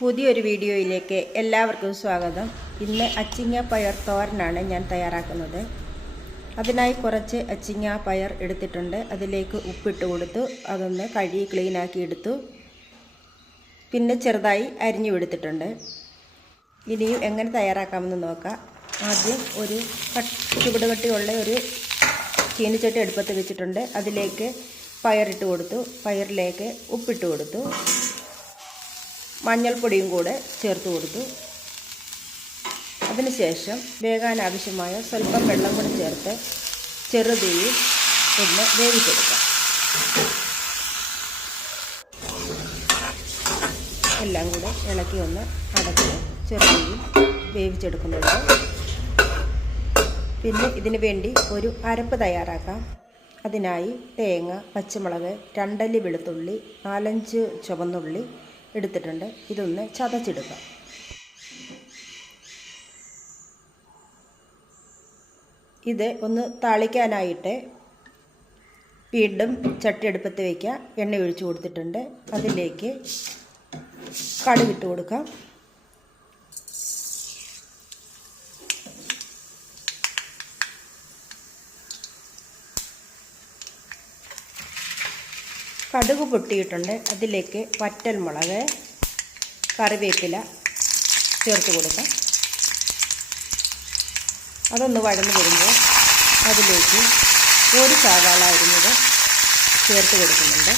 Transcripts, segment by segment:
പുതിയൊരു വീഡിയോയിലേക്ക് എല്ലാവർക്കും സ്വാഗതം. ഇന്ന് അച്ചിങ്ങ പയർ തോരനാണ് ഞാൻ തയ്യാറാക്കുന്നത്. അതിനായി കുറച്ച് അച്ചിങ്ങ പയർ എടുത്തിട്ടുണ്ട്. അതിലേക്ക് ഉപ്പിട്ട് കൊടുത്തു. അതൊന്ന് കഴുകി ക്ലീനാക്കി എടുത്തു. പിന്നെ ചെറുതായി അരിഞ്ഞു എടുത്തിട്ടുണ്ട്. ഇനിയും എങ്ങനെ തയ്യാറാക്കാമെന്ന് നോക്കാം. ആദ്യം ഒരു ചുവട് കട്ടിയുള്ള ഒരു ചീനിച്ചട്ടി അടുപ്പത്ത് വെച്ചിട്ടുണ്ട്. അതിലേക്ക് പയറിട്ട് കൊടുത്തു. പയറിലേക്ക് ഉപ്പിട്ട് കൊടുത്തു. മഞ്ഞൾപ്പൊടിയും കൂടെ ചേർത്ത് കൊടുത്തു. അതിനുശേഷം വേകാൻ ആവശ്യമായ സ്വല്പം വെള്ളം കൂടി ചേർത്ത് ചെറുതീയിൽ ഒന്ന് വേവിച്ചെടുക്കാം. എല്ലാം കൂടെ ഇളക്കി ഒന്ന് അടച്ച് ചെറുതീയിൽ വേവിച്ചെടുക്കുന്നുണ്ട്. പിന്നെ ഇതിന് വേണ്ടി ഒരു അരപ്പ് തയ്യാറാക്കാം. അതിനായി തേങ്ങ പച്ചമുളക് രണ്ടല്ലി വെളുത്തുള്ളി നാലഞ്ച് ചുവന്നുള്ളി എടുത്തിട്ടുണ്ട്. ഇതൊന്ന് ചതച്ചെടുക്കാം. ഇത് ഒന്ന് താളിക്കാനായിട്ട് വീണ്ടും ചട്ടി അടുപ്പത്ത് വയ്ക്കുക എണ്ണ ഒഴിച്ചു കൊടുത്തിട്ടുണ്ട്. അതിലേക്ക് കടുകിട്ട് കൊടുക്കാം. കടുക് പൊട്ടിയിട്ടുണ്ട്. അതിലേക്ക് വറ്റൽമുളക് കറിവേപ്പില ചേർത്ത് കൊടുക്കാം. അതൊന്ന് വഴന്ന് വരുമ്പോൾ അതിലേക്ക് ഒരു സവാള അരിഞ്ഞത് ചേർത്ത് കൊടുക്കുന്നുണ്ട്.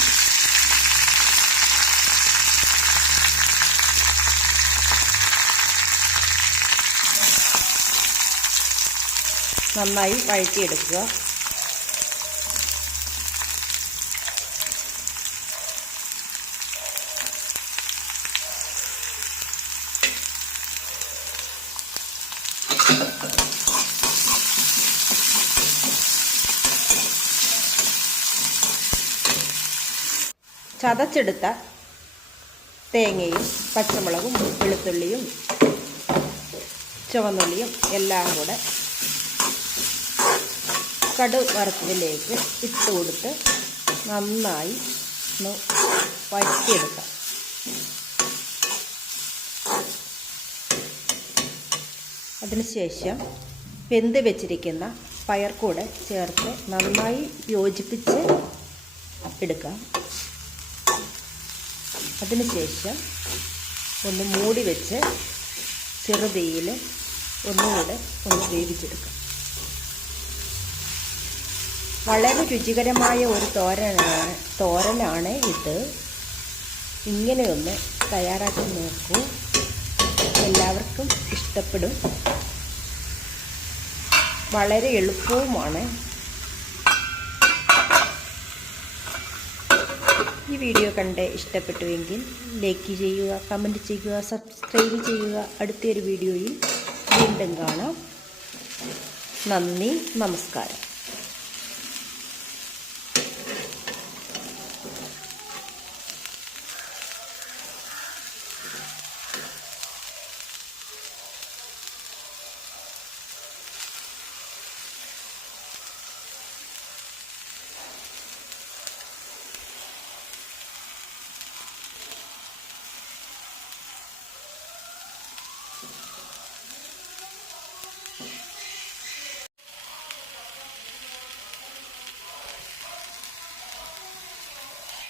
നന്നായി വഴറ്റിയെടുക്കുക. ചതച്ചെടുത്ത തേങ്ങയും പച്ചമുളകും വെളുത്തുള്ളിയും ചുവന്നുള്ളിയും എല്ലാം കൂടെ കടു ഇട്ട് കൊടുത്ത് നന്നായി ഒന്ന് വഴറ്റിയെടുക്കാം. അതിനുശേഷം വെന്ത് വെച്ചിരിക്കുന്ന പയർ കൂടെ ചേർത്ത് നന്നായി യോജിപ്പിച്ച് എടുക്കാം. അതിനുശേഷം ഒന്ന് മൂടി വെച്ച് ചെറുതീയിൽ ഒന്നുകൂടെ ഒന്ന് വേവിച്ചെടുക്കാം. വളരെ രുചികരമായ ഒരു തോരനാണ് തോരനാണ് ഇത്. ഇങ്ങനെയൊന്ന് തയ്യാറാക്കി നോക്കൂ. എല്ലാവർക്കും ഇഷ്ടപ്പെടും. വളരെ എളുപ്പവുമാണ്. ഈ വീഡിയോ കണ്ട് ഇഷ്ടപ്പെട്ടുവെങ്കിൽ ലൈക്ക് ചെയ്യുക കമന്റ് ചെയ്യുക സബ്സ്ക്രൈബ് ചെയ്യുക. അടുത്തൊരു വീഡിയോയിൽ വീണ്ടും കാണാം. നന്ദി നമസ്കാരം.